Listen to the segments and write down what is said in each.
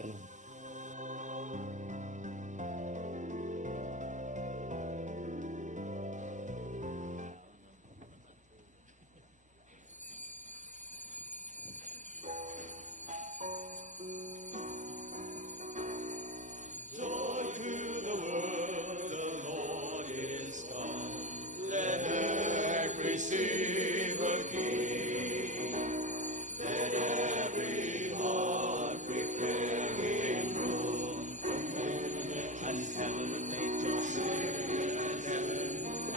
Shalom. Joy to the world, the Lord is come. Let earth receive her King. Let every heart prepare Him room from heaven and heaven and nature sing.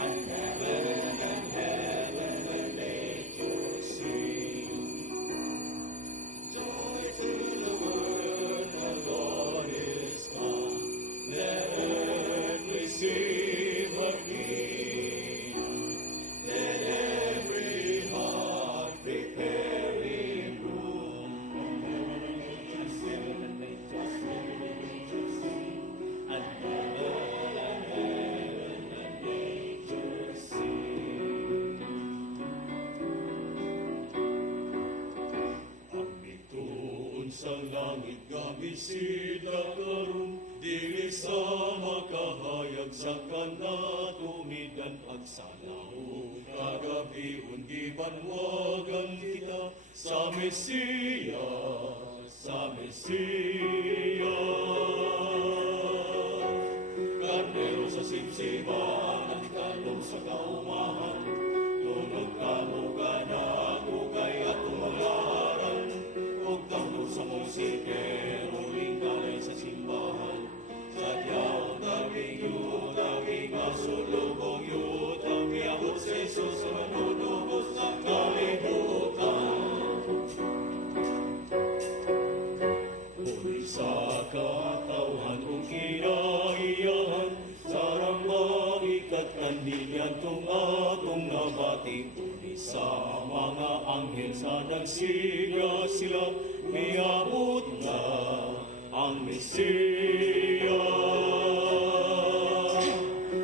And heaven and nature sing. Joy to the world, the Lord is come. Let earth receive her King. Let every heart prepare Him room. From heaven and nature sing. And heaven and nature sing. Ang bituon sa langit gamisida karon dili sa makahayag sa kanatumidan pagsalao kagabiun gibanwagan kita sa Mesiya Karnero sa simsiman at kalong sa kaumahan tunog kamo kanako kay atong malaran ug tangko sa musike uling kalay sa simbahan sadyaw tawing yutang masulubong yutang miabot sa Jesus sa manunubos ng kalibutan. Uli sa katawhan kong kinaiyahan sarang magikat kanilyan tong atong nabati. Uli sa mga anghel sa nagsiga sila miabot na ang Mesiya.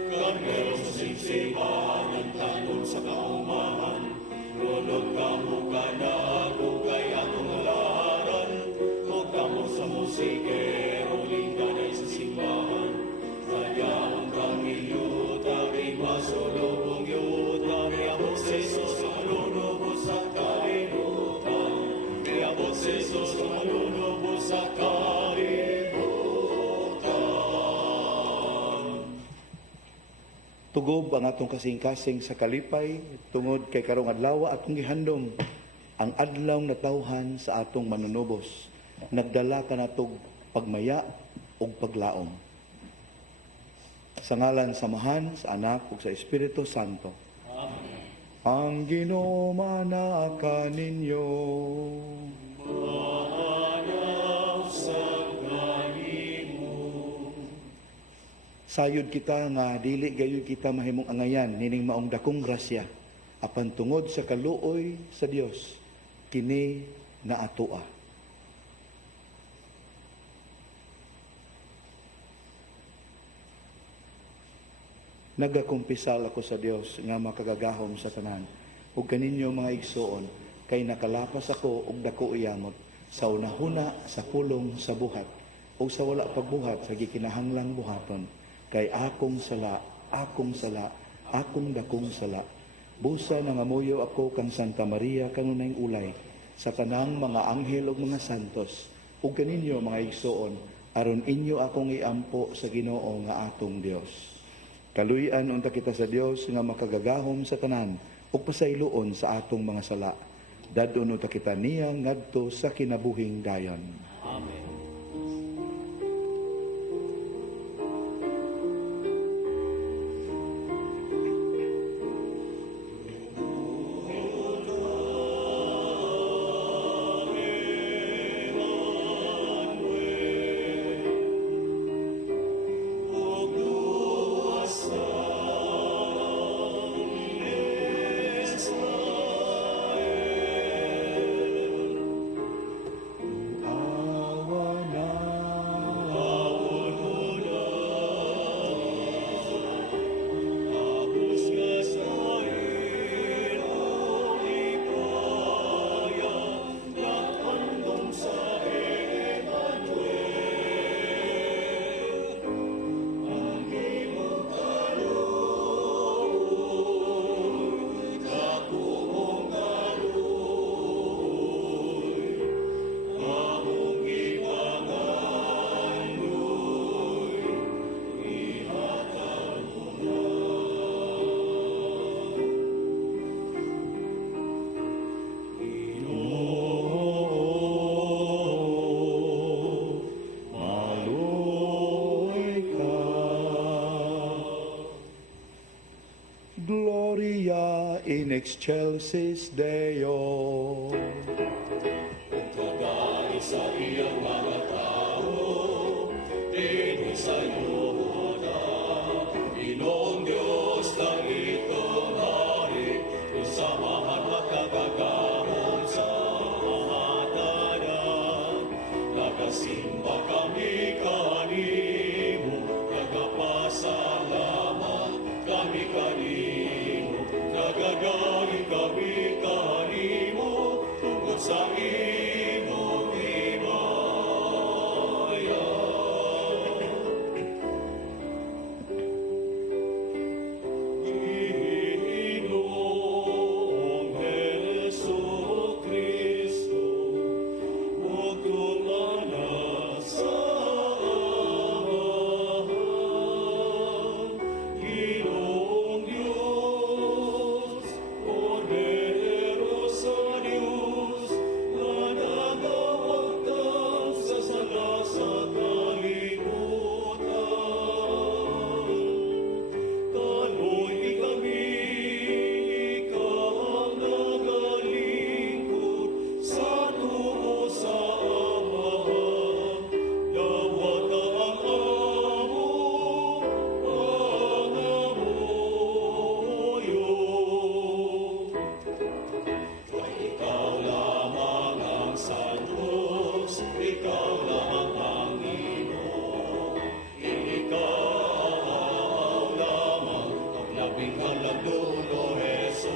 Karnero sa simsiman ang tanong sa kaumahan tulog kamo ka na kay atong alaran huwag kamo sa musike uling ganay sa simbahan sayang kang iyuta rin masulubong yuta miabot sa Jesus sa manunubos sa kalibutan miabot sa Jesus sa manunubos sa kalibutan. Tugob ang atong kasing-kasing sa kalipay tungod kay karong adlaw atong gihandom ang adlaw na tawhan sa atong manunubos. Nagdala ka natog pagmaya ug paglaom. Sa ngalan sa Amahan, sa Anak ug sa Espiritu Santo. Amen. Ang Ginoo manaka ninyo. Manaw sa kanimo. Sayod kita nga dili gayud kita mahimong angayan nining maong dakong grasya apan tungod sa kaluoy sa Dios kini naatoa. Nagakumpisal ako sa Dios nga makagagahom sa tanan ug kaninyo mga igsoon kay nakalapas ako og dako iyamot sa unahuna sa pulong sa buhat o sa wala pagbuhat sa gikinahanglang buhaton kay akong sala akong dakong sala busa nangamuyo ako kang Santa Maria kanunayng ulay sa tanang mga anghel ug mga santos ug kaninyo mga igsoon aron inyo akong iampo sa Ginoo nga atong Dios. Kaluy-an unta kita sa Dios nga makagagahom sa tanan ug pasayloon sa atong mga sala. Dadon unta kita niya ngadto sa kinabuhing dayon. Amen. in excelsis Deo. Kagaya sa iyang mga tao, din sa Yuda, Ginoong Diyos ng itong hari, isamahan makagagahon sa hatanan. Nagasimba kami kanimo, nagapasalamat kami kanimo, nagagaling kami kanimo, tungkol sa imong himaya. Ginoong Jesucristo, huwag tumanas sa amahan. Ginoong Diyos, Cordero sa Diyos, na nagawag kang sasala sa kalibutan. Kano'y kami, ikaw ang nagalingkod sa tungo sa amahan. Dawat ang amoyo. Kay ikaw lamang ang Santos, ikaw lamang ang Ginoo. Ikaw lamang ang labing haladulo, Jesucristo.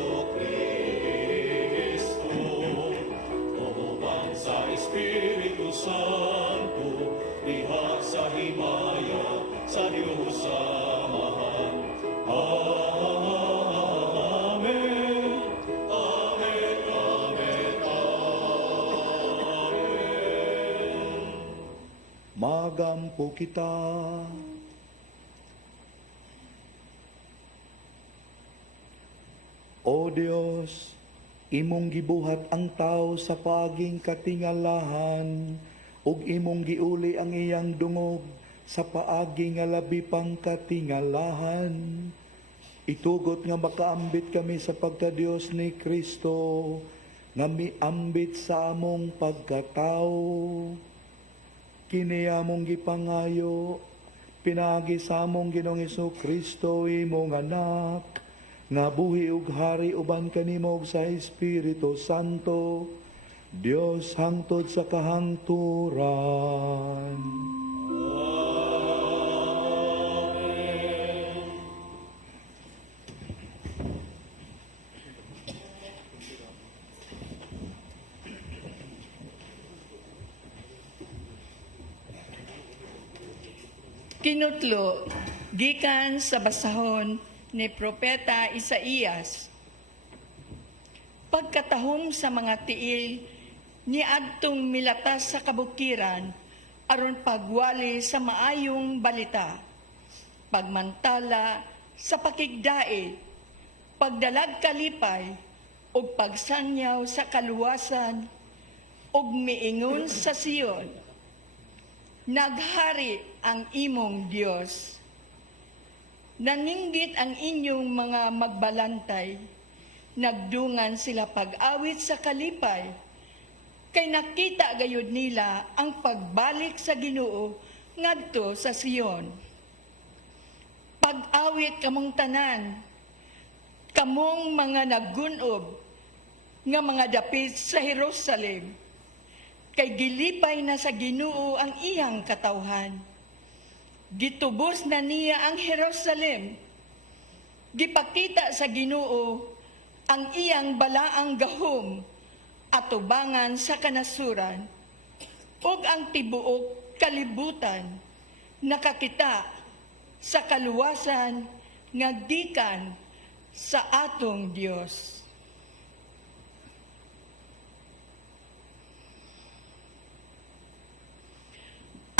Tumubang sa Espiritu Santo, lihat sa himaya, sa Diyos Amahan. Amen. Amen. Amen. Amen. Magampo kita. O Dios, imong gibuhat ang tao sa paging katingalahan, ug imong giuli ang iyang dungog sa paagi nga labi pang katingalahan. Itugot nga makaambit kami sa pagka-Dios ni Kristo, nga miambit sa among pagkatao. Kini among gipangayo, pinagi sa among Ginoong Kristo imong anak, nga buhi ug hari uban kanimo ug sa Espiritu Santo, Dios hangtod sa kahangturan. Kinutlo, gikan sa basahon ni Propeta Isaías. Pagkatahom sa mga tiil, ni adtong milatas sa kabukiran, aron pagwali sa maayong balita. Pagmantala sa pakigdae, pagdalag kalipay, ug pagsanyaw sa kaluwasan, ug miingon sa Siyon. Naghari ang imong Dios. Naninggit ang inyong mga magbalantay. Nagdungan sila pag-awit sa kalipay. Kay nakita gayud nila ang pagbalik sa Ginoo ngadto sa Siyon. Pag-awit kamong tanan, kamong mga naggunob nga mga dapit sa Jerusalem. Kay gilipay na sa Ginoo ang iyang katawhan. Gitubos na niya ang Jerusalem. Gipakita sa Ginoo ang iyang balaang gahom at tubangan sa kanasuran ug ang tibuok kalibutan nakakita sa kaluwasan nga gikan sa atong Dios.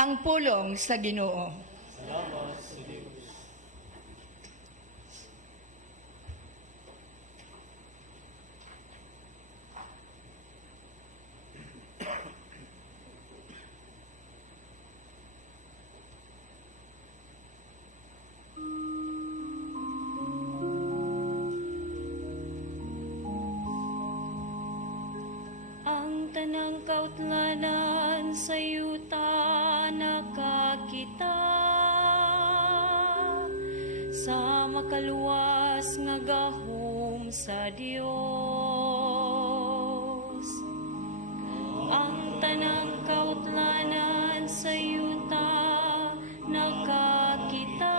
Ang pulong sa Ginoo. Salamat sa Diyos. tanang kautlanan sa yuta nakakita, sa makaluwas nga gahom sa Dios. Ang tanang kautlanan sa yuta nakakita,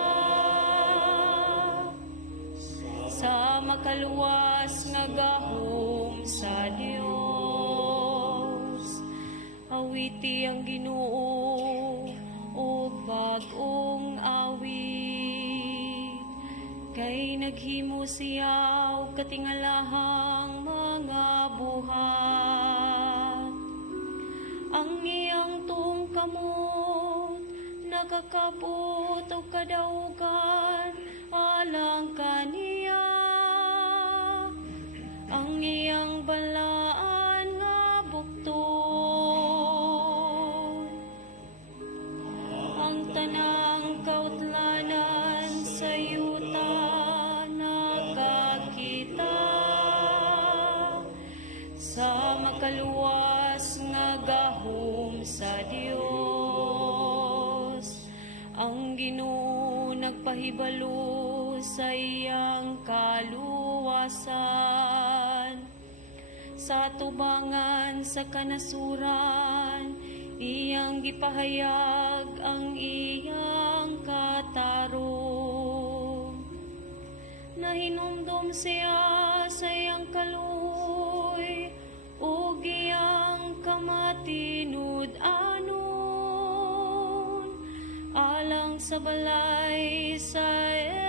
sa makaluwas nga gahom sa Dios. Awiti ang Ginoo o bag-ong awit, kay naghimo siya og katingalahang mga buhat. Ang iyang tuong kamot nakakabot og kadaugan alang kaniya. Ang iyang balaan nga bukton, ang tanang kautlanan sa yuta nakakita, sa makaluwas nga gahom sa Dios. Ang Ginoo nagpahibalo sa iyang kaluwasan, sa tubangan sa kanasuran, iyang gipahayag ang iyang katarong. Nahinumdum siya sa iyang kaluoy, ug iyang kamatinud-anon, alang sa balay sa Israel.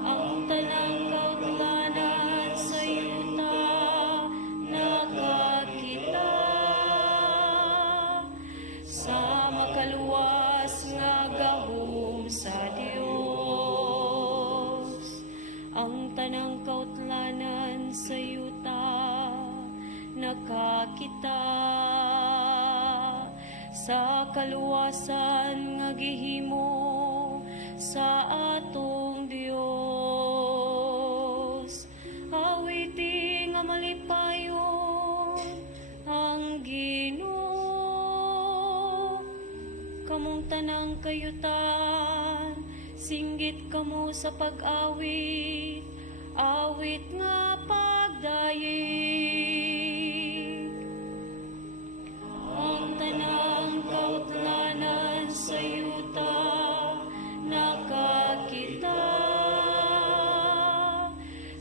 Ang tanang kautlanan sa yuta nakakita, sa makaluwas nga gahom sa Dios. Ang tanang kautlanan sa yuta nakakita, sa kaluwasan nga gihimo sa atong Dios. Awiti nga malipayon ang Ginoo, kamong tanang kayutan, singgit kamo sa pag-awit, awit nga pagdayeg. Ang tanang kautlanan sa yuta nakakita,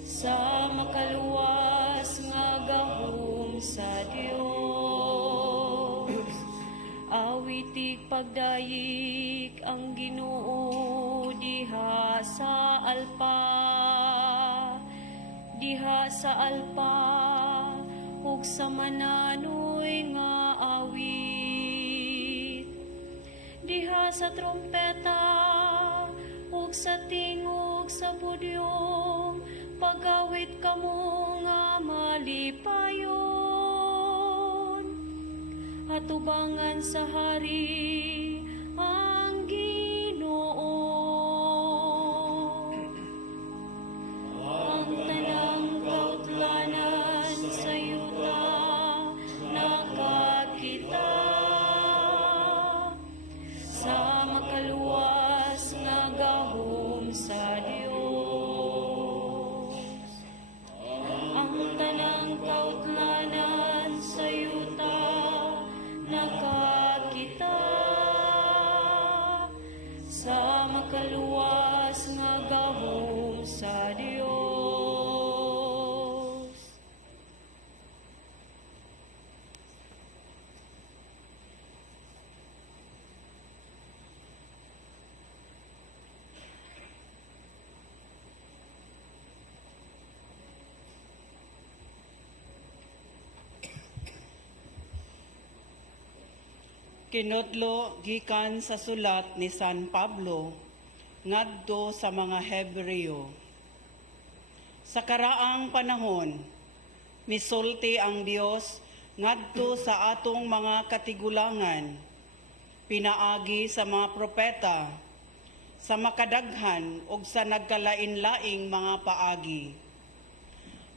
sa makaluwas nga gahom sa Dios. Awitig pagdayeg ang Ginoo diha sa alpa, diha sa alpa, ug sa mananoy nga awit, diha sa trompeta, ug sa tingog sa pudyong, pagawit kamo nga malipayon, atubangan sa hari ang Ginoo. Ang tanang kautlanan sa yuta nakakita, sa makaluwas nga gahom sa Dios. Ang tanang kautlanan sa yuta nakakita, sa makaluwas nga gahom sa Dios. Kinudlo gikan sa sulat ni San Pablo ngadto sa mga Hebreo. Sa karaang panahon, misulti ang Dios ngadto sa atong mga katigulangan, pinaagi sa mga propeta, sa makadaghan ug sa nagkalain-laing mga paagi.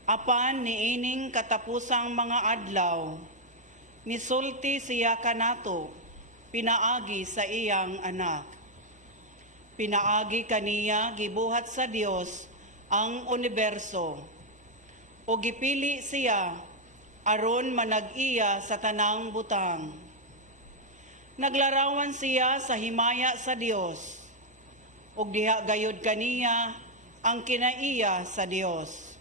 Apan niining katapusang mga adlaw, misulti siya kanato, pinaagi sa iyang anak. Pinaagi kaniya gibuhat sa Dios ang universo, o gipili siya aron manag-iya sa tanang butang. Naglarawan siya sa himaya sa Dios, ug diha gayud kaniya ang kinaiya sa Dios.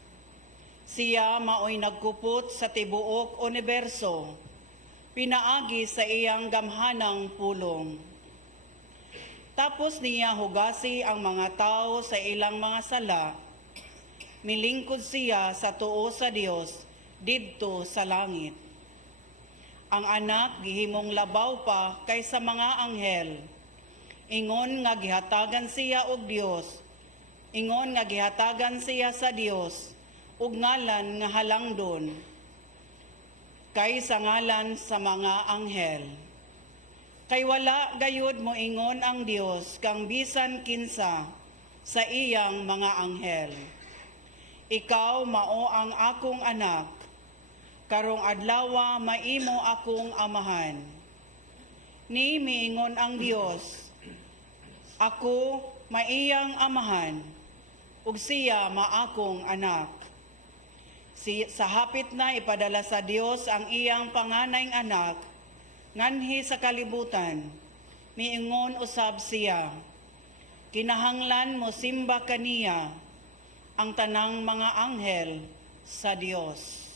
Siya maoy nagkupot sa tibuok universo, pinaagi sa iyang gamhanang pulong. Tapos niya hugasi ang mga tao sa ilang mga sala, milingkod siya sa tuo sa Dios didto sa langit. Ang anak gihimong labaw pa kaysa mga anghel, ingon nga gihatagan siya og Dios, ingon nga gihatagan siya sa Dios, ug ngalan nga halangdon, kaysa ngalan sa mga anghel. Kay wala gayud mo ingon ang Dios kang bisan kinsa sa iyang mga anghel. Ikaw mao ang akong anak, karong adlawa maimo akong amahan. Ni miingon ang Dios, ako maiyang amahan, ug siya maakong anak. Sa hapit na ipadala sa Dios ang iyang panganayng anak, nganhi sa kalibutan, miingon usab siya, kinahanglan mo simba kaniya ang tanang mga anghel sa Dios.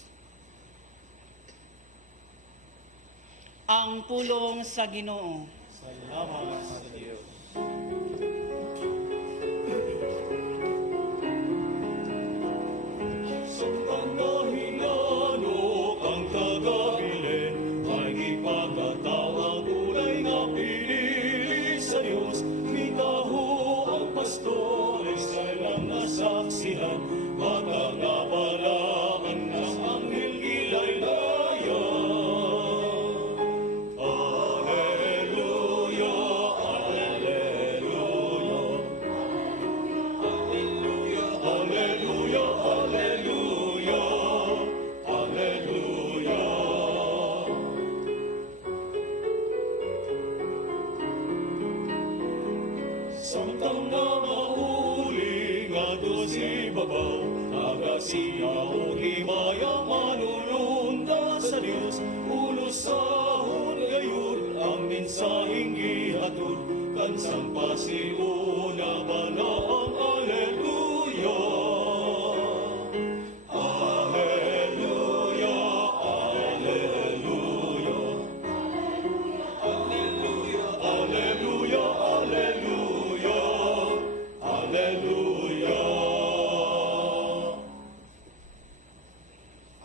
Ang pulong sa Ginoo. Salamat sa Diyos. Sa pangkahinanok ang kagabilin, ay ipagkatawang ulay nga pinili sa Diyos. Mitaho ang pastores sa ilang nasaksihan, baka nga palaan ng anghel gilaylaya. Alleluia, alleluia, alleluia, alleluia, alleluia, alleluia. Samtang na mahuli nga doon si babaw, aga siya o himaya manulunda sa Diyos, ulusahon gayon ang minsaheng gihatod, kansang pasiuna ba na ang alleluia. Alleluia, alleluia, alleluia, alleluia, alleluia, alleluia.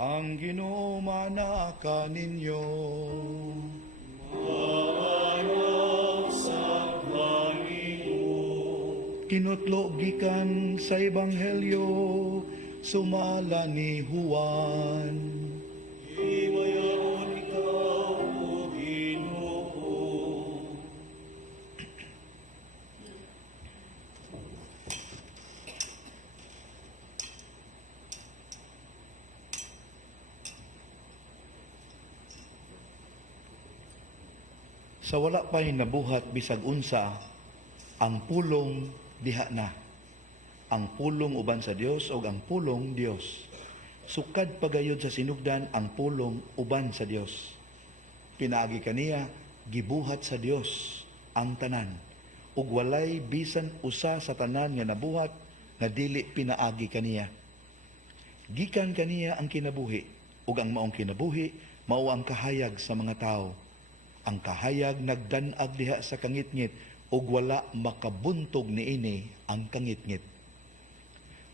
Ang Ginoo manaka ninyo. Kinutlo gikan sa Ebanghelyo, sumala ni Juan. Himayaon ikaw, O Ginoo. Sa wala pa'y nabuhat bisag unsa, ang pulong diha na. Ang pulong uban sa Dios o ang pulong Dios. Sukad pagayod sa sinugdan ang pulong uban sa Dios. Pinaagi kaniya, gibuhat sa Dios ang tanan. Ug walay bisan usa sa tanan nga nabuhat nga dili pinaagi kaniya. Gikan kaniya ang kinabuhi, ug ang maong kinabuhi mao ang kahayag sa mga tao. Ang kahayag nagdanag diha sa kangitngit ug wala makabuntog niini ang kangitngit.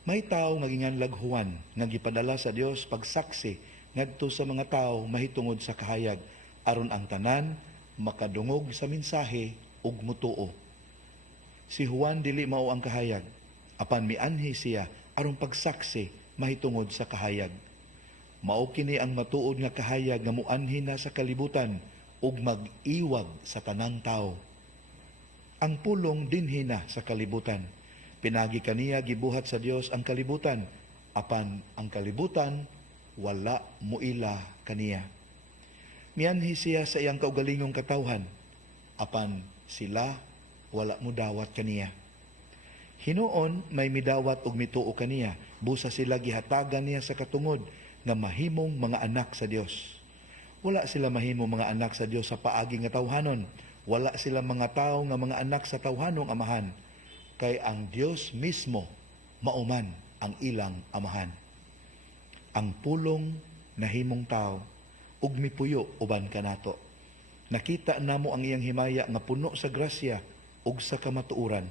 May tao nga ginganlag Juan nga gipadala sa Dios pagsaksi ngadto sa mga tao mahitungod sa kahayag aron ang tanan makadungog sa mensahe ug mutuo. Si Juan dili mao ang kahayag, apan mianhi siya aron pagsaksi mahitungod sa kahayag. Mao kini ang matuod nga kahayag nga muanhi na sa kalibutan ug mag-iwag sa tanang tao. Ang pulong dinhi na sa kalibutan. Pinagi kaniya gibuhat sa Dios ang kalibutan apan ang kalibutan wala muila kaniya. Mianhi siya sa iyang kaugalingong katawhan, apan sila wala mo dawat kaniya. Hinuon may midawat og mituo kaniya, busa sila gihatagan niya sa katungod nga mahimong mga anak sa Dios. Wala sila mahimong mga anak sa Dios sa paagi nga tawhanon. Wala sila mga tao nga mga anak sa tawhanong amahan. Kay ang Dios mismo mauman ang ilang amahan. Ang pulong nahimong tao ug mipuyo uban kanato. Nakita namo ang iyang himaya nga puno sa grasya ug sa kamatuoran.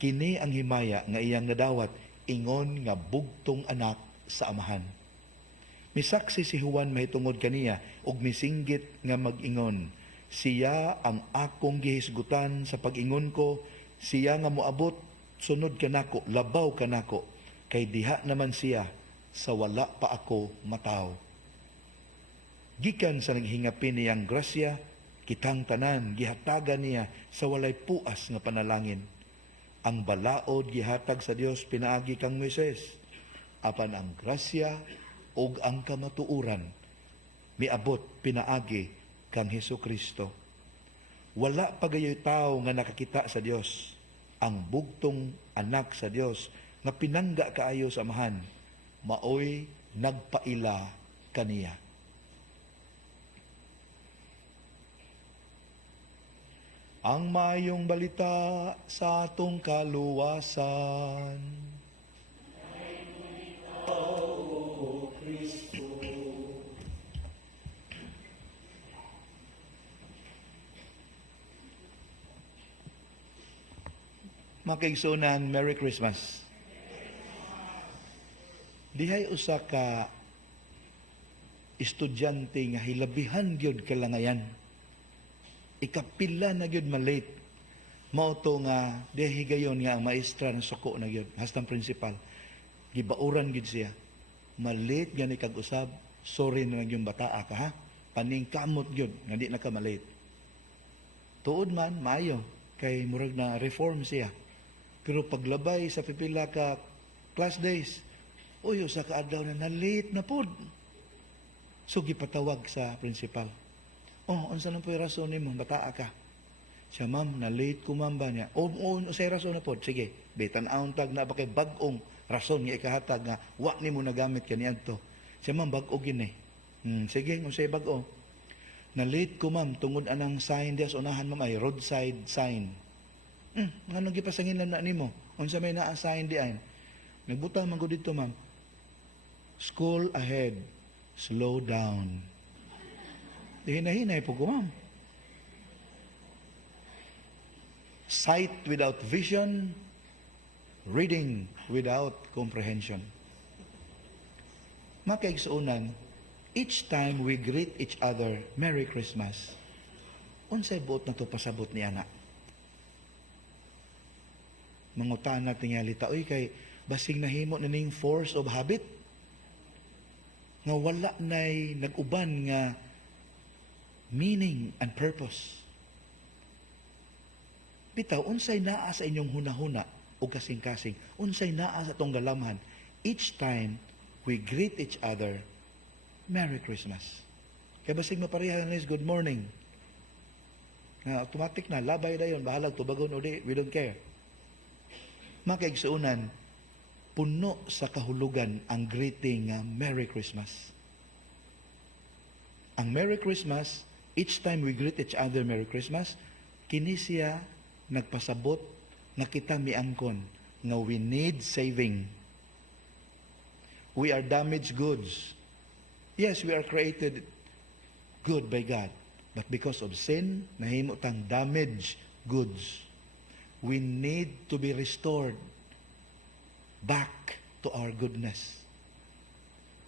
Kini ang himaya nga iyang nadawat ingon nga bugtong anak sa amahan. Misaksi si Juan mahitungod kaniya ug misinggit nga mag-ingon, siya ang akong gihisgutan sa pag-ingon ko, siya nga moabot sunod kanako, labaw kanako, kay diha naman siya sa wala pa ako mataw. Gikan sa naghingapin niyang grasya, kitang tanan gihatagan niya sa walay puas nga panalangin. Ang balaod gihatag sa Dios pinaagi kang Moises, apan ang grasya ug ang kamatuoran miabot pinaagi kang Hesukristo. Wala pagayoy tao nga nakakita sa Dios. Ang bugtong anak sa Dios nga pinangga kaayo sa amahan, maoy nagpaila kaniya. Ang mayong balita sa atong kaluwasan. Makaigsunan, Merry Christmas. Dihay usa ka estudyante nga hilabihan gyud kalangayan. Ikapila na gyud malate. Mao to nga dihay higayon nga ang maestra ng suko na gyud, hastang principal. Gibauran gyud siya. Malate gani kag usab, sorry na gyud bataa ka ha. Paning kamot gyud nga di na ka malate. Tuod man maayo kay murag na reform siya. Pero paglabay sa pipila ka class days, uy, usa ka adlaw na late na pod. So gipatawag sa principal. Oh, unsa nang po'y rason nimo, bataa ka? Siya, ma'am, na late ko ma'am ba niya? Usay rason na pod. Sige, bitan-aon tag na ba kay bag-ong rason nga ikahatag nga wa nimo nagamit kaniadto. Siya, ma'am, bag-o gini. Sige, usay bag-o. Na late ko ma'am tungod anang sign diya sa unahan ma'am ay roadside sign. Nga gipasangin lang na nimo. Unsa may na-assign diyan. Nagbutang man ko dito, ma'am. School ahead. Slow down. Hinahinay po ko, ma'am. Sight without vision. Reading without comprehension. Makaigsuunan, each time we greet each other, Merry Christmas. Unsay buot na to pasabot ni anak? Mangutan na tingali taoy kay basing nahimo na ning force of habit nga wala nay nag-uban nga meaning and purpose. Bitaw, unsay naa sa inyong hunahuna o kasing-kasing, unsay naa sa tong galamhan, each time we greet each other, Merry Christmas. Kaya basing mapareha na is good morning. Na automatic na, labay na yun, bahalag, tubagon o di, we don't care. Makaigsuunan, puno sa kahulugan ang greeting Merry Christmas. Ang Merry Christmas, each time we greet each other Merry Christmas, kini siya nagpasabot na kita miangkon nga we need saving. We are damaged goods. Yes, we are created good by God, but because of sin, nahimo tang damaged goods. We need to be restored back to our goodness.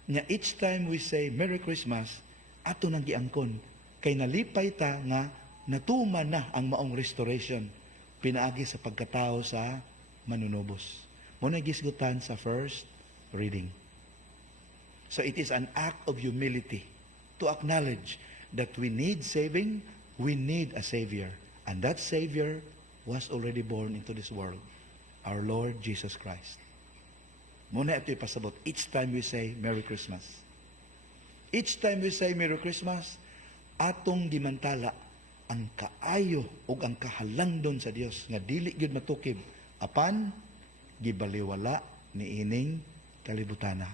Nga each time we say Merry Christmas, ato nang giangkon kay nalipay ta nga natuma na ang maong restoration pinaagi sa pagkatao sa manunubos. Muna gisgutan sa first reading. So it is an act of humility to acknowledge that we need saving, we need a Savior. And that Savior was already born into this world, our Lord Jesus Christ. Muna ito ipasabot. Each time we say Merry Christmas. Each time we say Merry Christmas, atong gimantala ang kaayo o ang kahalangdon sa Dios nga dili gyud matukib apan gibaliwala ni ining kalibutana.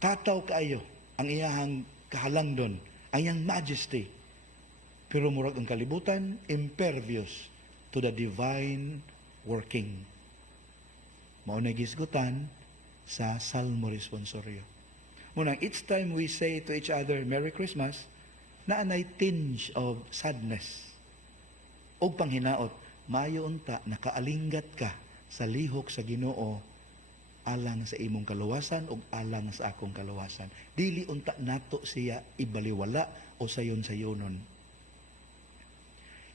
Tataw kaayo ang iyahang kahalangdon, ang iyang majesty. Pero murag ang kalibutan impervious to the divine working. Mao na gisgutan sa Salmo Responsorio. Munang each time we say to each other Merry Christmas, naanay tinge of sadness. Og panghinaot, maayo unta nakaalinggat ka sa lihok sa Ginoo alang sa imong kaluwasan ug alang sa akong kaluwasan. Dili unta nato siya ibaliwala o sayon-sayonon.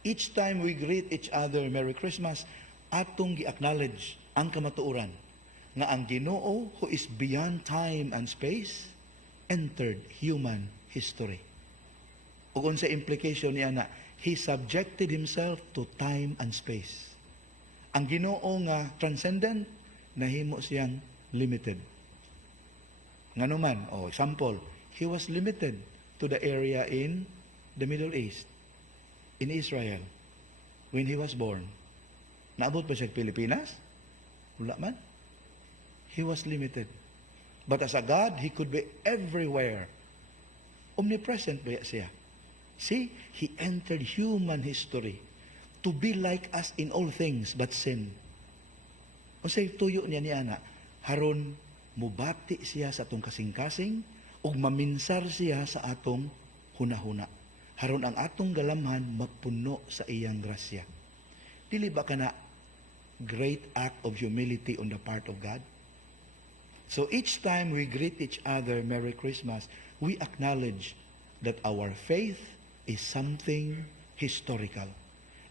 Each time we greet each other Merry Christmas, atong gi-acknowledge ang kamatuoran nga ang Ginoo who is beyond time and space entered human history. Ug unsa implication niya na he subjected himself to time and space. Ang Ginoo nga transcendent nahimo siyang limited. Nganuman, example, he was limited to the area in the Middle East, in Israel, when he was born. Naabot pa siya sa Pilipinas? Wala man. He was limited. But as a God, he could be everywhere. Omnipresent ba siya? See, he entered human history to be like us in all things but sin. O say tuyo niya ni ana, haron mubati siya sa atong kasing-kasing ug maminsar siya sa atong hunahuna. Haron ang atong galamhan mapuno sa iyang grasya. Dili ba kana great act of humility on the part of God? So each time we greet each other Merry Christmas, we acknowledge that our faith is something historical.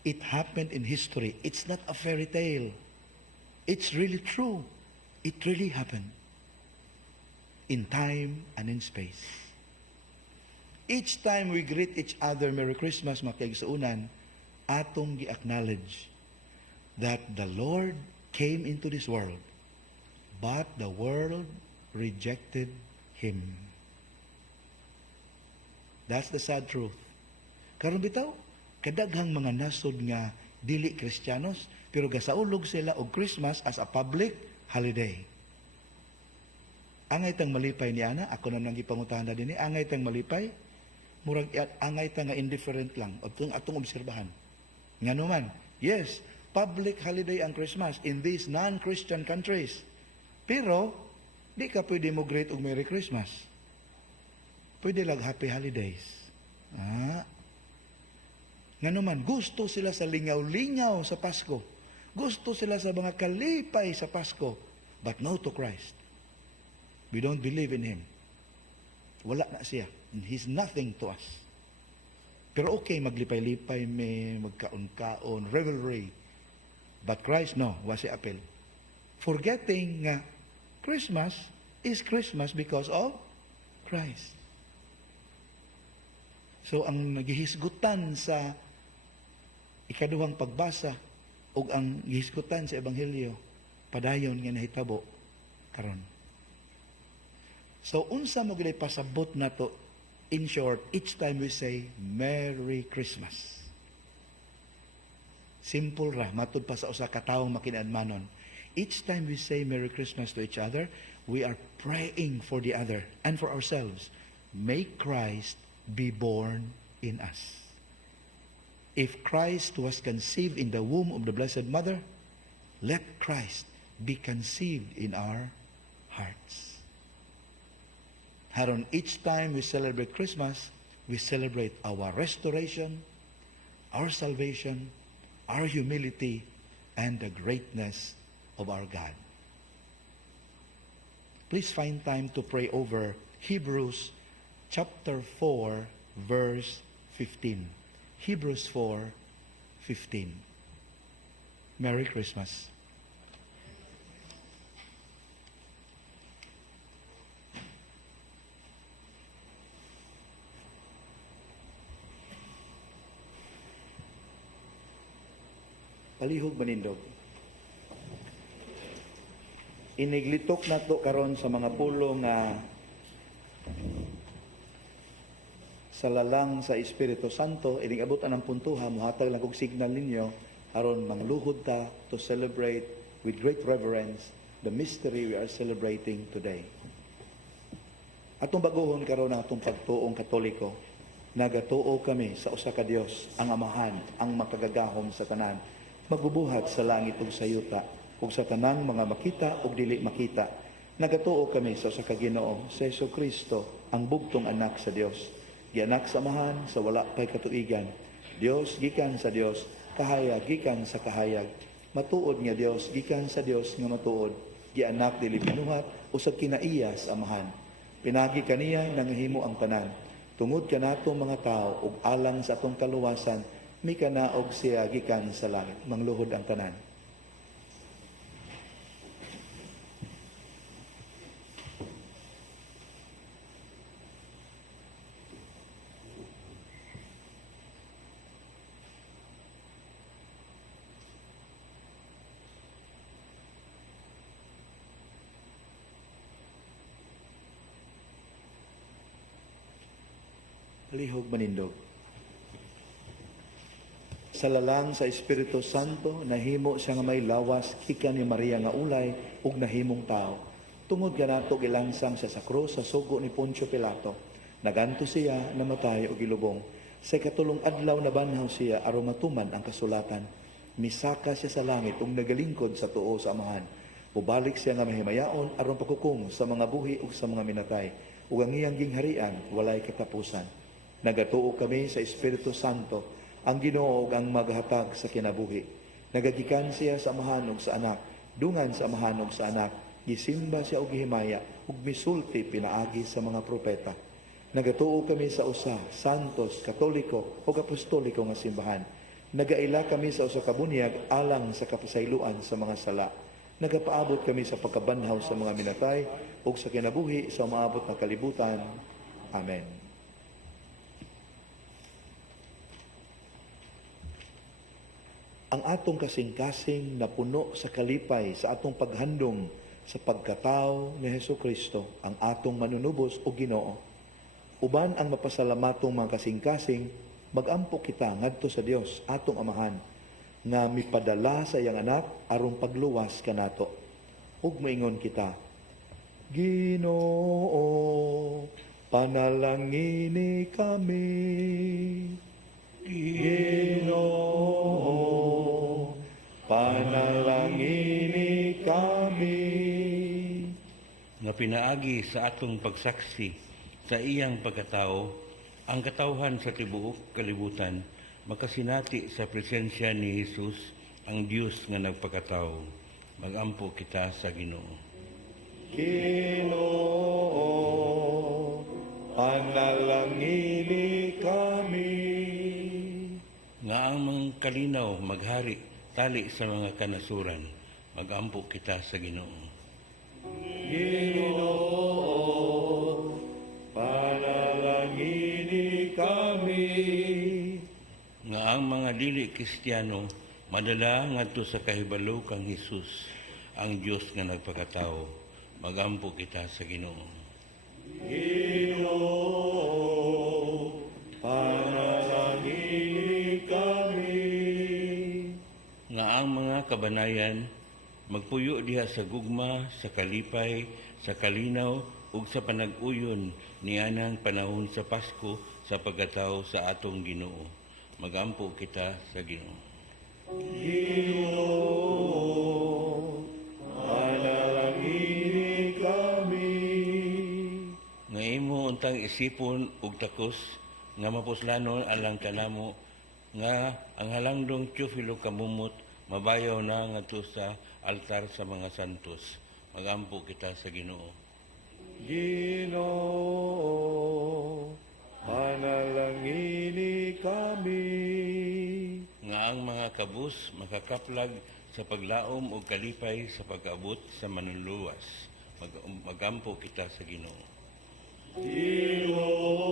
It happened in history. It's not a fairy tale. It's really true. It really happened in time and in space. Each time we greet each other Merry Christmas, mga kaigsuunan, atong gi-acknowledge that the Lord came into this world, but the world rejected Him. That's the sad truth. Karon bitaw, kadaghang mga nasod nga dili Kristiyanos, pero gasaulog sila og Christmas as a public holiday. Angay tang malipay ni ana, ako na nang gipangutan na dinhi, angay tang malipay, murag angay ta nga indifferent lang atong obserbahan. Ngano man, yes, public holiday ang Christmas in these non-Christian countries. Pero di ka pwede mo greet og Merry Christmas. Pwede lang Happy Holidays. Ngano man, gusto sila sa lingaw-lingaw sa Pasko. Gusto sila sa mga kalipay sa Pasko. But no to Christ. We don't believe in Him. Wala na siya. He's nothing to us. Pero okay, maglipay-lipay, may magkaon-kaon, revelry. But Christ, no, wasi apel. Forgetting nga, Christmas is Christmas because of Christ. So, ang naghihisgutan sa ikaduhang pagbasa o ang gihisgutan sa Ebanghelyo, padayon nga nahitabo karon. So, unsa mo gilay pasabot na to, in short, each time we say, Merry Christmas. Simple ra, matud pa sa usa ka tawong makinadmanon. Each time we say Merry Christmas to each other, we are praying for the other and for ourselves. May Christ be born in us. If Christ was conceived in the womb of the Blessed Mother, let Christ be conceived in our hearts. Haron, each time we celebrate Christmas, we celebrate our restoration, our salvation, our humility, and the greatness of our God. Please find time to pray over Hebrews chapter 4, verse 15. Hebrews 4:15. Merry Christmas. Palihog manindog. iniglitok nato karon sa mga pulong nga sa lalang sa Espiritu Santo, ining abot ang puntuha, muhatag lang kog signal ninyo, aron mangluhod ta to celebrate with great reverence the mystery we are celebrating today. Atong baguhon karon ang atong pagtuong Katoliko, nagatuo kami sa usa ka Dios, ang Amahan, ang makagagahom sa tanan, magbubuhat sa langit ug sa yuta, ug sa tanang mga makita ug dili makita. Nagatuo kami sa usa ka Ginoo, sa Jesucristo, ang bugtong anak sa Dios. Gianak sa Amahan sa wala pay katuigan. Dios gikan sa Dios, kahayag gikan sa kahayag. Matuod nga Dios gikan sa Dios nga matuod. Gianak dili binuhat usab kinaiya sa Amahan. Pinagi kaniya nangahimo ang tanan. Tungod kanato mga tao ug alang sa atong kaluwasan, mi kanaog siya gikan sa langit. Mangluhod ang tanan. Lihog manindog. Sa lalang sa Espiritu Santo, nahimo siya nga may lawas, kika ni Maria nga ulay, ug nahimong tao. Tungod kanato gilangsang sa krus sa sugo ni Poncio Pilato. Naganto siya, namatay ug gilubong. Sa katulong adlaw na banhaw siya, aron matuman ang kasulatan. Misaka siya sa langit ug nagalingkod sa tuo sa Amahan. Mubalik siya nga mahimayaon aron paghukom sa mga buhi ug sa mga minatay. Ug ang iyang gingharian walay katapusan. Nagatuo kami sa Espiritu Santo, ang Ginoo ug ang maghatag sa kinabuhi. Nagagikan siya sa Amahan ug sa Anak, dungan sa Amahan ug sa Anak, gisimba siya og gihimaya ug misulti pinaagi sa mga propeta. Nagatuo kami sa usa, santos, katoliko ug apostoliko nga simbahan. Nagaila kami sa usa ka bunyag alang sa kapasayloan sa mga sala. Nagapaabot kami sa pagkabanhaw sa mga minatay ug sa kinabuhi sa maabot na kalibutan. Amen. Ang atong kasing-kasing na puno sa kalipay sa atong paghandong sa pagkatao ni Jesucristo, ang atong manunubos o Ginoo. Uban ang mapasalamatong mga kasing-kasing, magampo kita ngadto sa Dios, atong Amahan, nga mipadala sa iyang anak aron pagluwas kanato. Ug moingon kita, Ginoo, panalangini kami. Ginoo, panalangini kami. Nga pinaagi sa atong pagsaksi sa iyang pagkatao, ang katawhan sa tibuok kalibutan, makasinati sa presensya ni Jesus, ang Dios nga nagpakatao. Magampo kita sa Ginoo. Ginoo, panalangini kami. Nga ang mga kalinaw maghari tali sa mga kanasuran, magampo kita sa Ginoo. Ginoo, panalangini kami. Nga ang mga dili Kristiyano madala ngadto sa kahibalo kang Hesus, ang Dios nga nagpakatao, magampo kita sa Ginoo. Ginoo, panalangini kami. Nga ang mga kabanayan magpuyo diha sa gugma, sa kalipay, sa kalinaw ug sa panag-uyon nianang panahon sa Pasko sa pagkatao sa atong Ginoo. Magampo kita sa Ginoo. Ginoo, panalangini kami. Nga imo untang isipon ug takos nga mapuslanon alang kanamo nga ang halangdong Teofilo kamumot mabayaw na ngadto sa altar sa mga santos. Magampo kita sa Ginoo. Ginoo, panalangini kami. Nga ang mga kabus makakaplag sa paglaom o kalipay sa pag-abot sa manluluwas. Magampo kita sa Ginoo.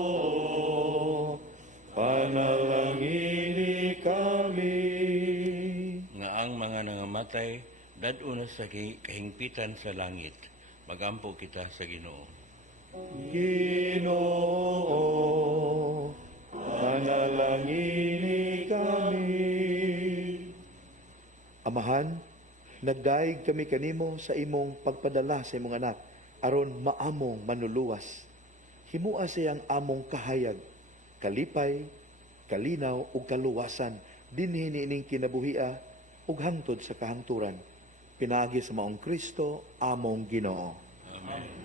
Ginoo, panalangini kami. Nga ang mga nangamatay daduna sa kahingpitan sa langit, magampo kita sa Ginoo. Ginoo, manalangini kami. Amahan, nagdaig kami kanimo sa imong pagpadala sa imong anak, aron maamong manuluwas. Himua siyang among kahayag, kalipay, kalinaw ug kaluwasan dinhi niining kinabuhia ug hangtod sa kahangturan. Pinaagi sa maong Kristo among Ginoo. Amen.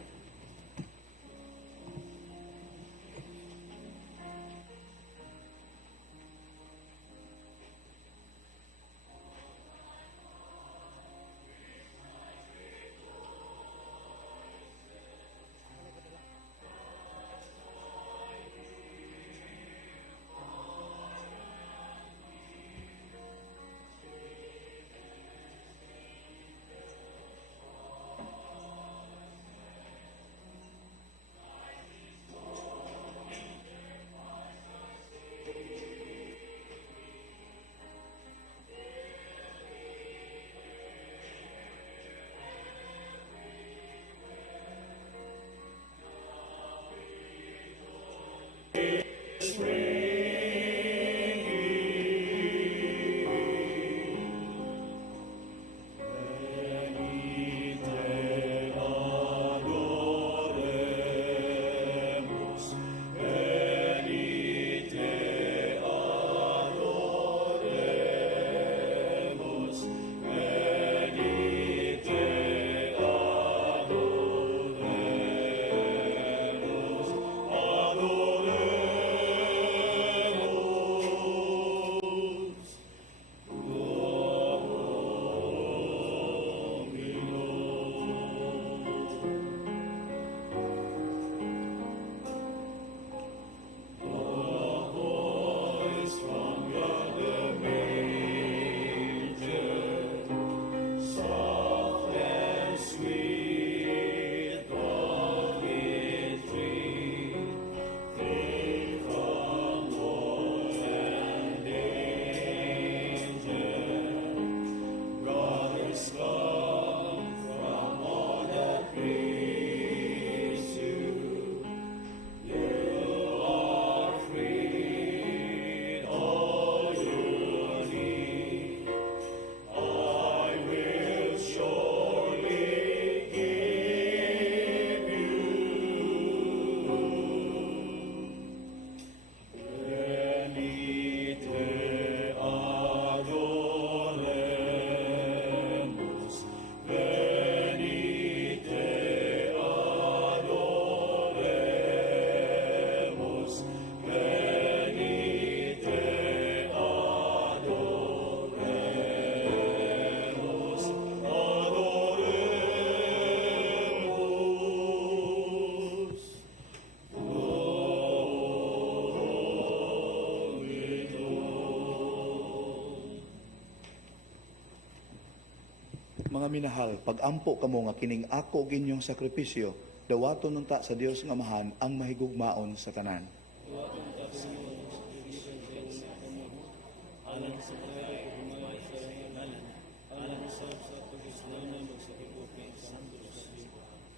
Mga minahal, pag-ampo kamo nga kining ako ug inyong sakripisyo, dawaton nunta sa Dios nga Amahan ang mahigugmaon sa tanan.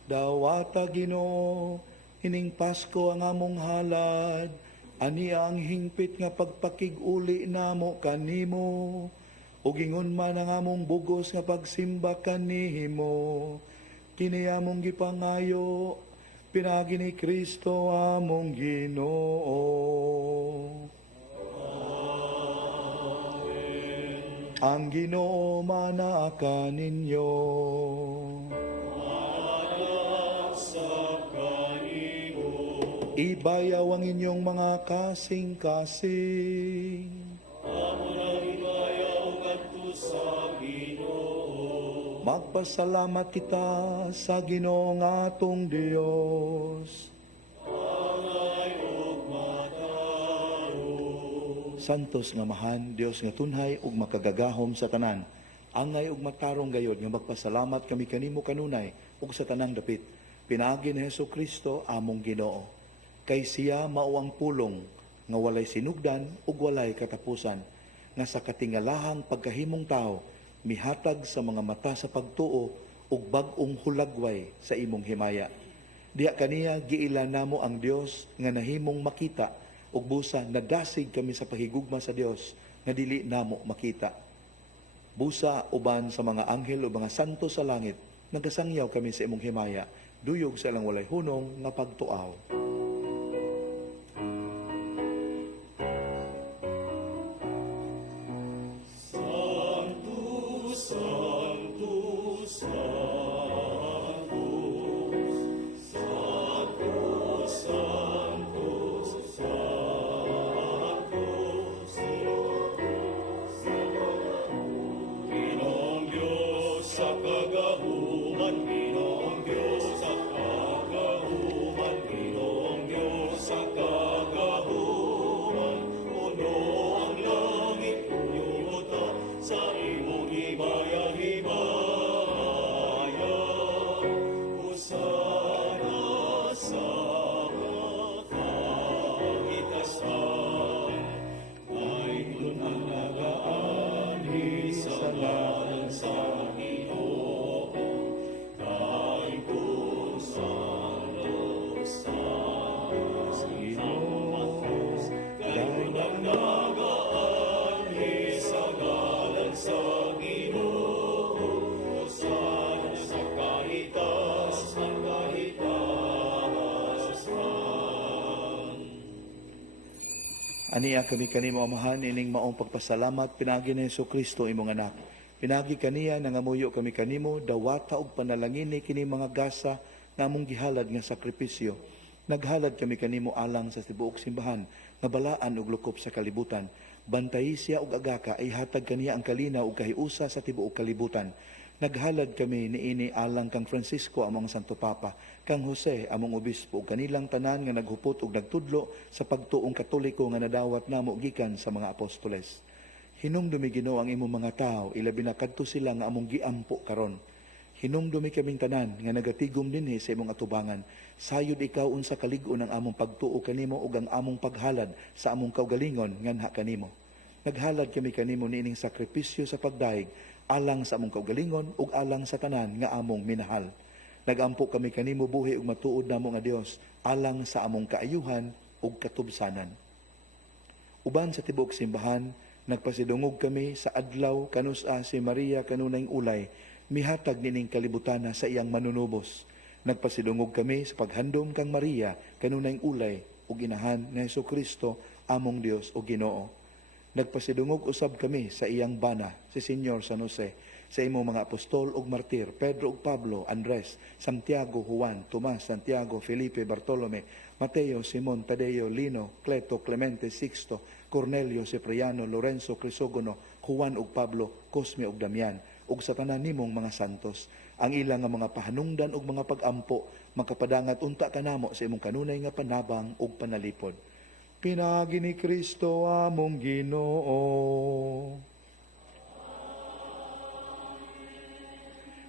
Dawata Ginoo, ining Pasko ang among halad, ani ang hingpit nga pagpakig-uli namo kanimo, ug ingon man ang among bugos nga pagsimba kanimo, kini among gipangayo, pinagi ni Kristo among Ginoo. Ang Ginoo manaa ninyo. Ibayaw ang inyong mga kasing-kasing. Magpasalamat kita sa Ginoo nga atong Dios. Santos nga mahan, Dios nga tunhay ug makagagahom sa tanan. Angay ug matarong gayod nga magpasalamat kami kanimo kanunay ug sa tanang dapit. Pinaagi ni Hesukristo among Ginoo. Kay siya mao ang pulong nga walay sinugdan ug walay katapusan, nga sa katingalahang pagkahimong tao mihatag sa mga mata sa pagtuo ug bag-ong hulagway sa imong himaya. Diha kaniya giila namo ang Dios nga nahimong makita ug busa nadasig kami sa pahigugma sa Dios nga dili namo makita. Busa uban sa mga anghel o mga santo sa langit, nagasangyaw kami sa imong himaya, duyog sa ilang walay hunong nga pagtuaw. Ginoong Diyos sa kagahuman, Ginoong Diyos sa kagahuman, Ginoong Diyos sa kagahuman. Puno ang langit, yuta sa imong himaya-himaya. Husana sa kaitasan, ay tunalagaan sa ngalan sa Ginoo, kay kusano sa Ginoo, kay tunalagaan sa ngalan sa Ginoo, sa kahitasan. Aniya kami kanimo amahan ining maong pagpasalamat pinagi ni Jesucristo imong anak. Pinagi kaniya nangamuyo kami kanimo dawata og panalangin ni kini mga gasa nga among gihalad nga sakripisyo. Naghalad kami kanimo alang sa tibuok simbahan nga balaan og lukop sa kalibutan. Bantayi siya og agaka ay hatag kaniya ang kalinaw ug kahiusa sa tibuok kalibutan. Naghalad kami niini alang kang Francisco among Santo Papa, kang Jose among obispo ug kanilang tanan nga naghupot ug nagtudlo sa pagtuong Katoliko nga nadawat namo gikan sa mga apostoles. Hinumdumi Ginoo ang imong mga tao, ilabi na kadto sila nga among giampo karon. Hinumdumi kaming tanan nga nagatigom dinhi sa imong atubangan. Sayod ikaw unsa kalig-on ang among pagtuo kanimo ug ang among paghalad sa among kaugalingon nganha kanimo. Naghalad kami kanimo niining sakripisyo sa pagdaig alang sa among kaugalingon ug alang sa tanan nga among minahal. Nagampo kami kanimo buhi ug matuod namo nga Dios alang sa among kaayuhan ug katubsanan. Uban sa tibuok simbahan, nagpasidungog kami sa adlaw kanusa si Maria kanunayng ulay, mihatag nining kalibutana sa iyang manunubos. Nagpasidungog kami sa paghandom kang Maria kanunayng ulay ug inahan ni Jesucristo among Dios o Ginoo. Nagpasidungog usab kami sa iyang bana, si Senyor San Jose, sa imong mga apostol ug martir, Pedro ug Pablo, Andres, Santiago, Juan, Tomas, Santiago, Felipe, Bartolome, Mateo, Simon, Tadeo, Lino, Cleto, Clemente, Sixto, Cornelio, Cipriano, Lorenzo, Crisogono, Juan ug Pablo, Cosme ug Damian, ug sa tanan nimong mga santos. Ang ilang nga mga pahanungdan ug mga pag-ampo, makapadangat unta kanamo sa imong kanunay nga panabang ug panalipod. Pinagi ni Kristo among Ginoo.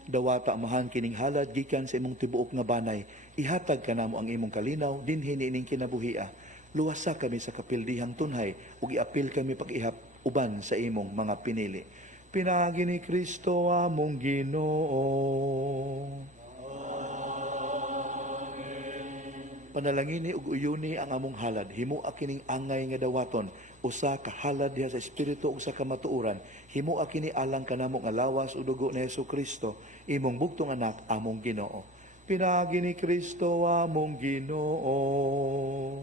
Dawata amahan kining halad gikan sa imong tibuok nga banay, ihatag kanamo ang imong kalinaw dinhi niining kinabuhia. Luwasa kami sa kapildihang tunhay ug iapil kami pag-ihap uban sa imong mga pinili. Pinagi ni Kristo among Ginoo. Panalangini ug uyuni ang among halad, himua kining angay nga dawaton, usa ka halad diha sa espiritu ug sa kamatuoran, himua kini alang kanamo nga lawas ug dugo ni Jesucristo, imong bugtong anak among Ginoo. Pinagi ni Kristo among Ginoo.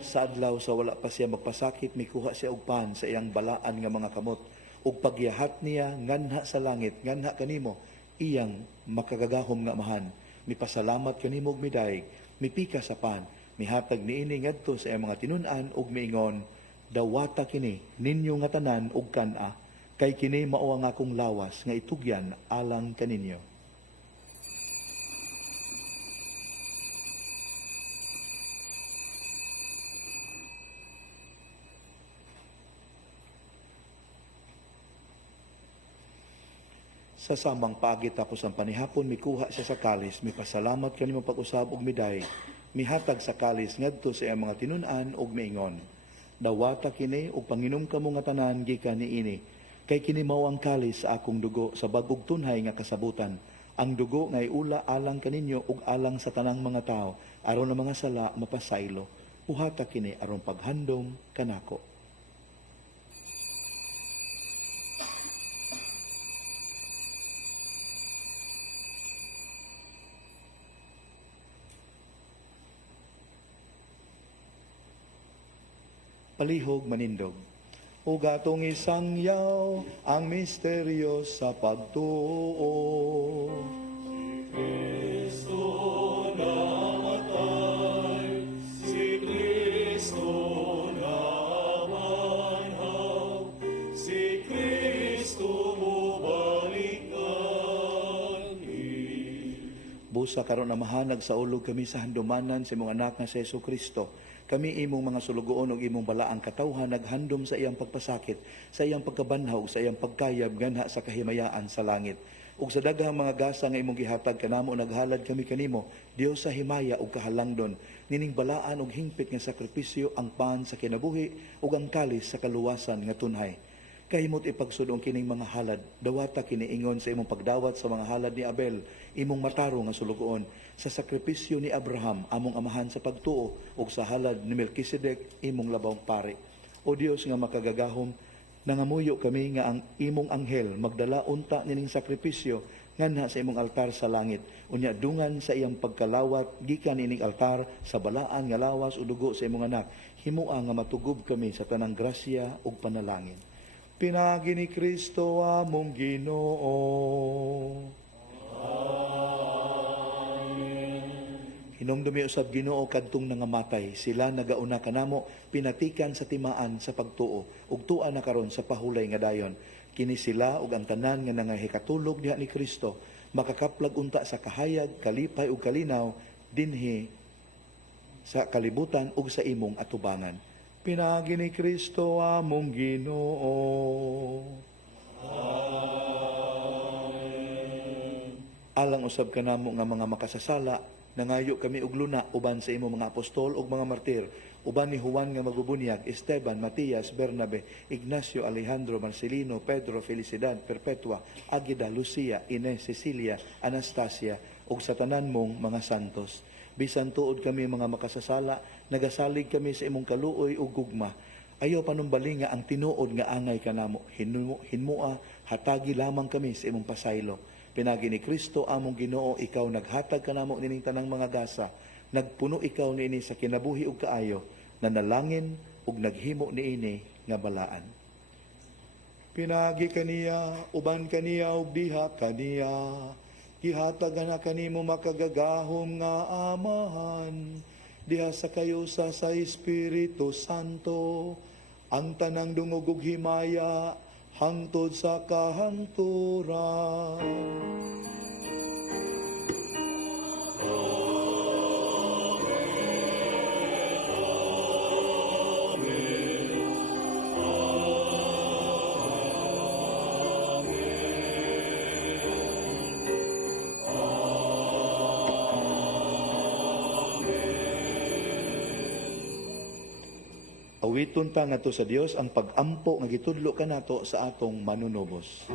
Sa adlaw sa wala pa siya magpasakit, mikuha siya og pan sa iyang balaan nga mga kamot, ug pagyahat niya nganha sa langit, nganha kanimo, iyang makagagahom nga amahan. Mipasalamat kanimo og midaig, mipika sa pan, mihatag niini ngadto sa iyang mga tinun-an ug miingon, dawata kini ninyo nga tanan ug kan-a, kay kini mao ang akong lawas nga itugyan alang kaninyo. Sa samang pagi tapos ang panihapon, mikuha siya sa kalis, mipasalamat kanimo pag-usab og miday, mihatag sa kalis ngadto sa iyang mga tinun-an og miingon, Dawata kini ug panginom kamo nga tanan gikan niini. Kay kini mao ang kalis sa akong dugo sa bag-og tunhay nga kasabutan. Ang dugo nga iula alang kaninyo ug alang sa tanang mga tao aron ang mga sala mapasaylo. Uhata kini aron paghandom kanako. Palihog manindog. Ug atong isangyaw ang misteryo sa pagtuo. Si Kristo namanhaw, si Kristo mubalikan. Busa karon na mahanag sa ulog kami sa handumanan sa imong anak nga si Jesucristo. Kami imong mga sulugoon ug imong balaang katawhan naghandom sa iyang pagpasakit, sa iyang pagkabanhaw, sa iyang pagkayab ganha sa kahimayaan sa langit. Ug sa daghang mga gasa nga imong gihatag kanamo naghalad kami kanimo, Dios sa himaya ug kahalangdon, nining balaan ug hingpit nga sakripisyo ang pan sa kinabuhi ug ang kalis sa kaluwasan nga tunhay. Kahimot ipagsudong kining mga halad, dawata kini ingon sa imong pagdawat sa mga halad ni Abel, imong mataro nga sulugoon, sa sakripisyo ni Abraham, among amahan sa pagtuo, ug sa halad ni Melkisedek, imong labawng pari. O Dios nga makagagahom, nangamuyo kami nga ang imong anghel magdala unta nining sakripisyo nganha sa imong altar sa langit. Unya dungan sa iyang pagkalawat gikan ining altar sa balaan nga lawas o dugo sa imong anak, himua nga matugob kami sa tanang grasya ug panalangin. Pinagi ni Kristo among Ginoo. Hinumdumi usab Ginoo kadtong nangamatay, sila nagauna kanamo pinatikan sa timaan sa pagtuo ug tuwa na karon sa pahulay nga dayon. Kini sila ug ang tanan nga nangahikatulog diha ni Kristo makakaplag unta sa kahayag, kalipay ug kalinaw dinhi sa kalibutan ug sa imong atubangan. Pinagi ni Kristo among Ginoo. Alang usab kanamo nga mga makasasala, nangayo kami og luna uban sa imo mga apostol ug mga martir, uban ni Juan nga magubunyag, Esteban, Matias, Bernabe, Ignacio, Alejandro, Marcelino, Pedro, Felicidad, Perpetua, Agida, Lucia, Ines, Cecilia, Anastasia ug sa tanan mong mga santos. Bisan tuod kami mga makasasala, nagasalig kami sa imong kaluoy ug gugma. Ayaw panumbali nga ang tinuod nga angay kanamo. Hinmua, hatagi lamang kami sa imong pasaylo. Pinagi ni Kristo among Ginoo, ikaw naghatag kanamo nining tanang mga gasa. Nagpuno ikaw niini sa kinabuhi ug kaayo, nanalangin ug naghimo niini nga balaan. Pinagi kaniya, uban kaniya ug diha kaniya. Ihatagan na kanimo makagagahom nga amahan, diha sa kayo sa Espiritu Santo, ang tanang dungog ug himaya, hangtod sa kahangturan. Awiton ta ngadto sa Dios ang pag-ampo nga gitudlo kanato sa atong manunubos.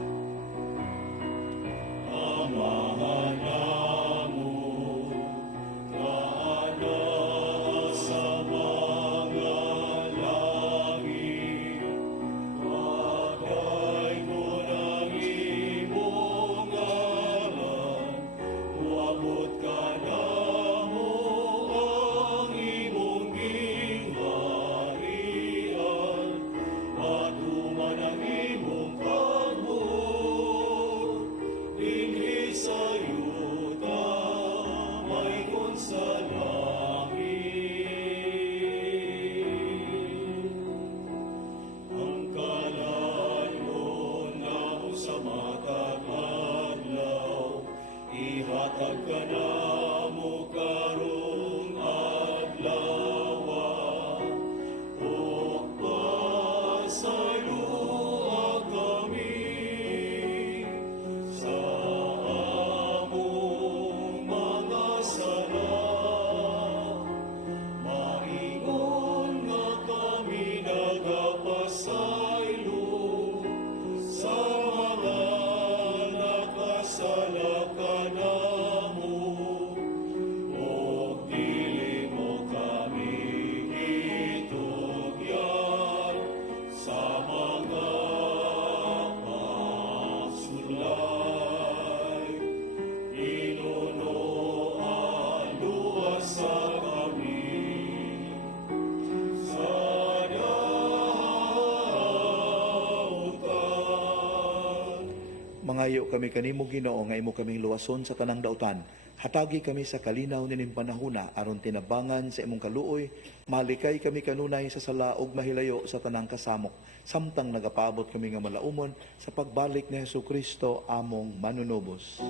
Maayo kami kanimo Ginoo nga imo kaming luwason sa tanang dautan. Hatagi kami sa kalinaw nining panahuna aron tinabangan sa imong kaluoy. Malikay kami kanunay sa sala ug mahilayo sa tanang kasamok. Samtang nagapaabot kami nga malaumon sa pagbalik ni Hesukristo among manunubos.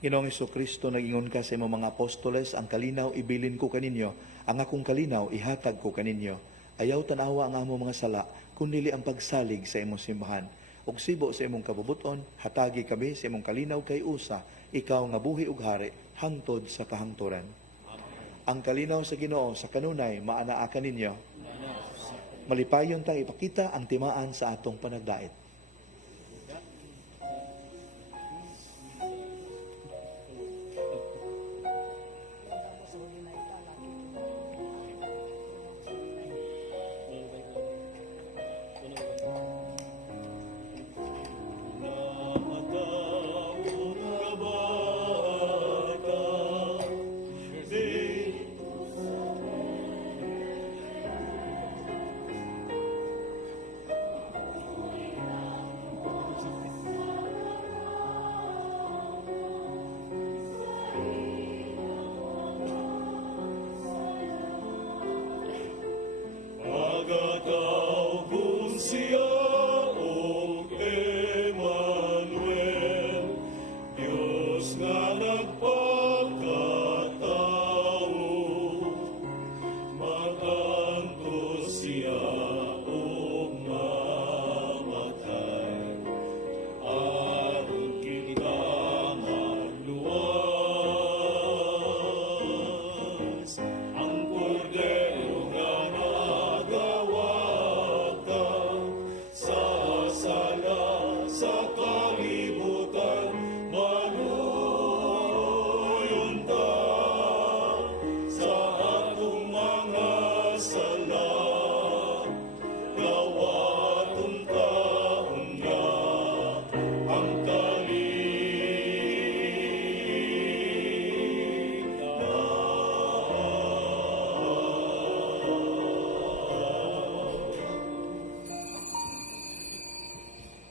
Ginoong Kristo, nag-ingon ka sa imong mga apostoles, ang kalinaw ibilin ko kaninyo, ang akong kalinaw ihatag ko kaninyo. Ayaw tanawa ang among mga sala, kundi ang pagsalig sa imong simbahan. Ug sibo sa imong kabubuton, hatagi kami sa imong kalinaw kay usa, ikaw nga buhi ug hari, hangtod sa kahangturan. Ang kalinaw sa Ginoo sa kanunay maanaa kaninyo. Malipayon tang ipakita ang timaan sa atong panagdait.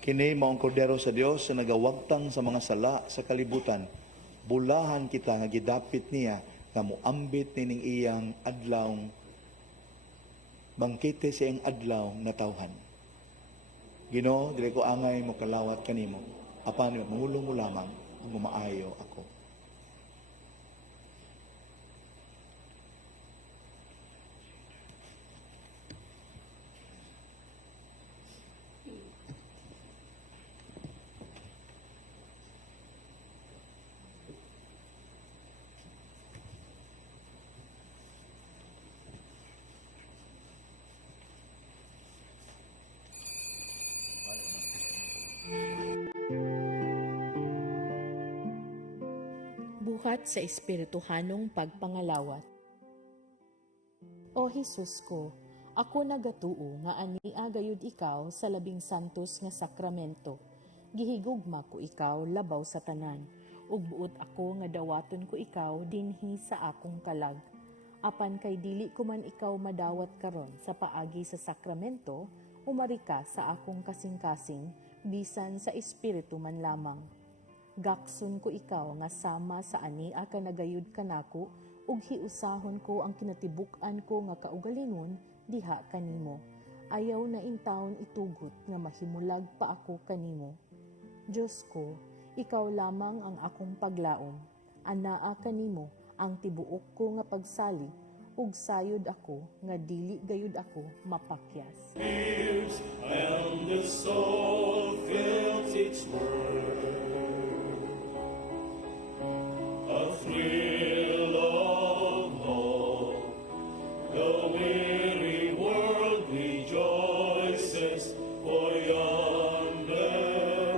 Kini maong kordero sa Dios sa nagawagtang sa mga sala sa kalibutan. Bulahan kita nga gidapit niya nga muambit nining iyang adlawng bangkete sa iyang adlaw na tawhan. Ginoo, dili ko angay mo kalawat kanimo. Apan mahulong mo lamang ang maayo ako. Buhat sa espirituhanong pagpangalawat. O Hesus ko, ako nagatuo nga ani agayod ikaw sa labing santos nga sakramento. Gihigugma ko ikaw labaw sa tanan, ug buot ako nga dawaton ko ikaw dinhi sa akong kalag. Apan kay dili ko man ikaw madawat karon sa paagi sa sakramento, umari ka sa akong kasing-kasing, bisan sa espiritu man lamang. Gakson ko ikaw nga sama sa ani ka nagayud kanako ug hiusahon ko ang kinatibuk-an ko nga kaugalingon diha kanimo. Ayaw na intawon itugot nga mahimulag pa ako kanimo. Diyos ko, ikaw lamang ang akong paglaom. Anaa kanimo ang tibuok ko nga pagsalig ug sayod ako nga dili gayud ako mapakyas. And the soul felt its worth. A thrill of hope, the weary world rejoices, for yonder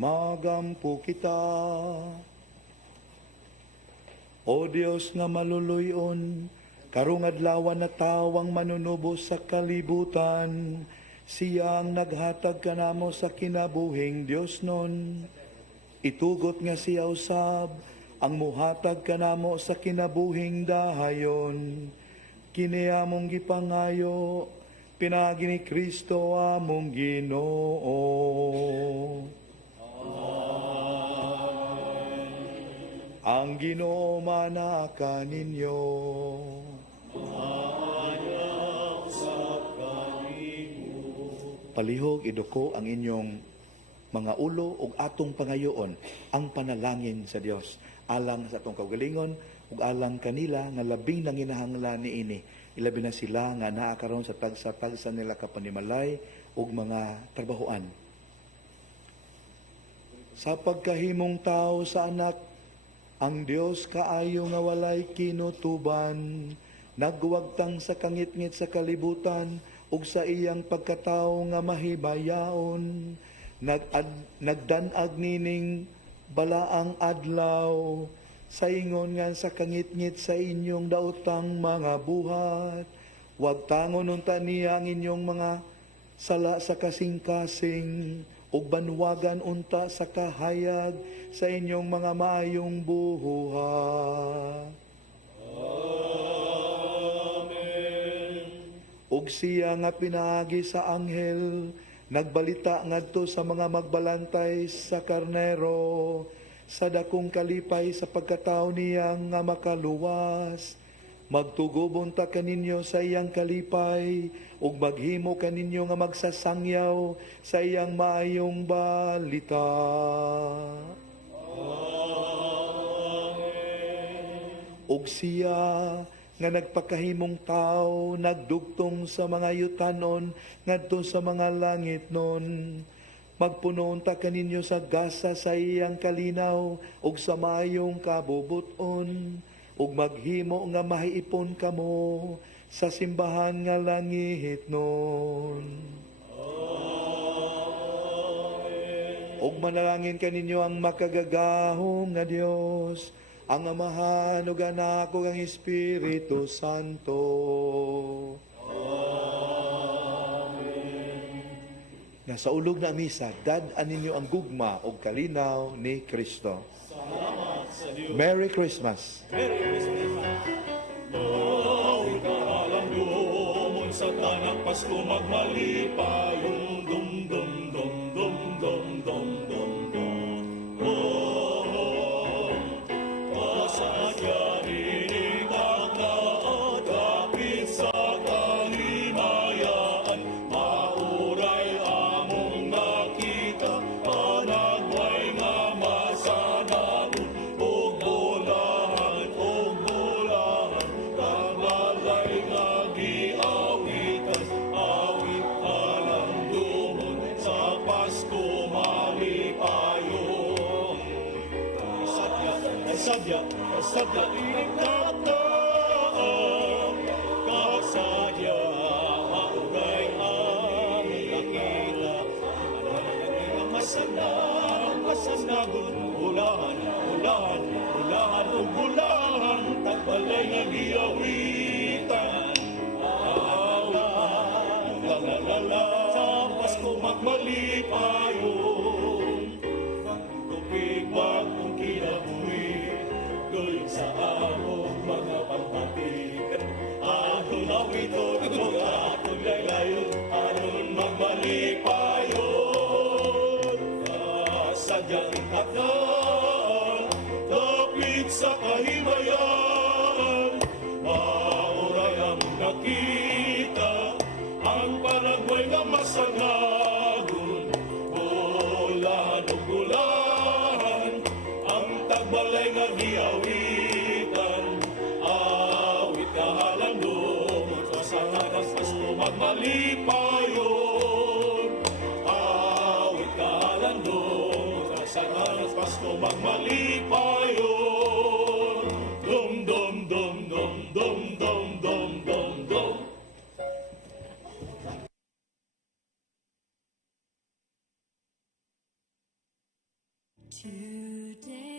magampo kita. O Dios nga maluluyon, karong adlaw na tawang manunubos sa kalibutan, siyang naghatag kanamo sa kinabuhing Dios nun. Itugot nga siya usab, ang muhatag kanamo sa kinabuhing dahayon. Kiniamong gipangayo, pinagi ni Kristo among Ginoo. Ang Ginoo manaka ninyo. Palihog iduko ang inyong mga ulo ug atong pangayoon ang panalangin sa Dios alang sa atong kaugalingon ug alang kanila nga labing nanginahanglan niini, ilabi na sila nga naa karon sa tagsa-tagsa nila kapanimalay ug mga trabahoan. Sa pagkahimong tao sa anak, ang Dios kaayo nga walay kinutuban, nagwagtang sa kangit-ngit sa kalibutan ug sa iyang pagkatao nga mahibayaon, nagdanag nining balaang adlaw, sa ingon nga sa kangit-ngit sa inyong daotang mga buhat. Wag tangon unta niya ang inyong mga sala sa kasing-kasing, ug banwagan unta sa kahayag sa inyong mga maayong buhat. Ug siya nga pinaagi sa anghel, nagbalita ngadto sa mga magbalantay sa karnero, sa dakong kalipay sa pagkatao niya nga makaluwas. Magtugobon ta kaninyo sa iyang kalipay, ug maghimo kaninyo nga magsasangyaw sa iyang maayong balita. Ug siya nga nagpakahimong tao, nagdugtong sa mga yutanon, ngadto sa mga langit nun. Magpunon ta kaninyo sa gasa sa iyang kalinaw, ug sa mayong kabubuton, ug maghimo nga mahiipon kamo sa simbahan nga langit nun. Ug manalangin kaninyo ang makagagahom nga Dios, ang Amahan ug Anak ug ang Espiritu Santo. Na sa ulog na misa, dad-an ninyo ang gugma o kalinaw ni Kristo. Merry Christmas! Mawin ka alam dumon sa tanang Pasko magmalipayong dum dum dum dum dum dum dum dum. Oh, pasagyanin ang naagapit sa kalimayaan, mauray among makita, panagway nga masanagon, ug bulahan, pagbalay nga giawitan, awit alam dumon sa Pasko malipayon. Sadya inignataan, kasadya mauray ang nakita, ang masanagon, ulahan, ug bulahan, tagbalay nga giawitan. La sa Pasko magmalipayon, tupig bagong kinabuhi, galing sa among mga pagpapit. Anon awiton, mga atong laylayon, anon magmalipayon. Kasadyang ikatan, lapit sa kahimayan, mauray ang nakita, ang panagway nga masanagon, bulahan ug bulahan, ang tagbalay nga giawitan, awit kahalandong, sa nganas Pasko magmalipayon, awit kahalandong, sa nganas Pasko magmalipayon, dum dum dum dum dum dum dum dum dum. Today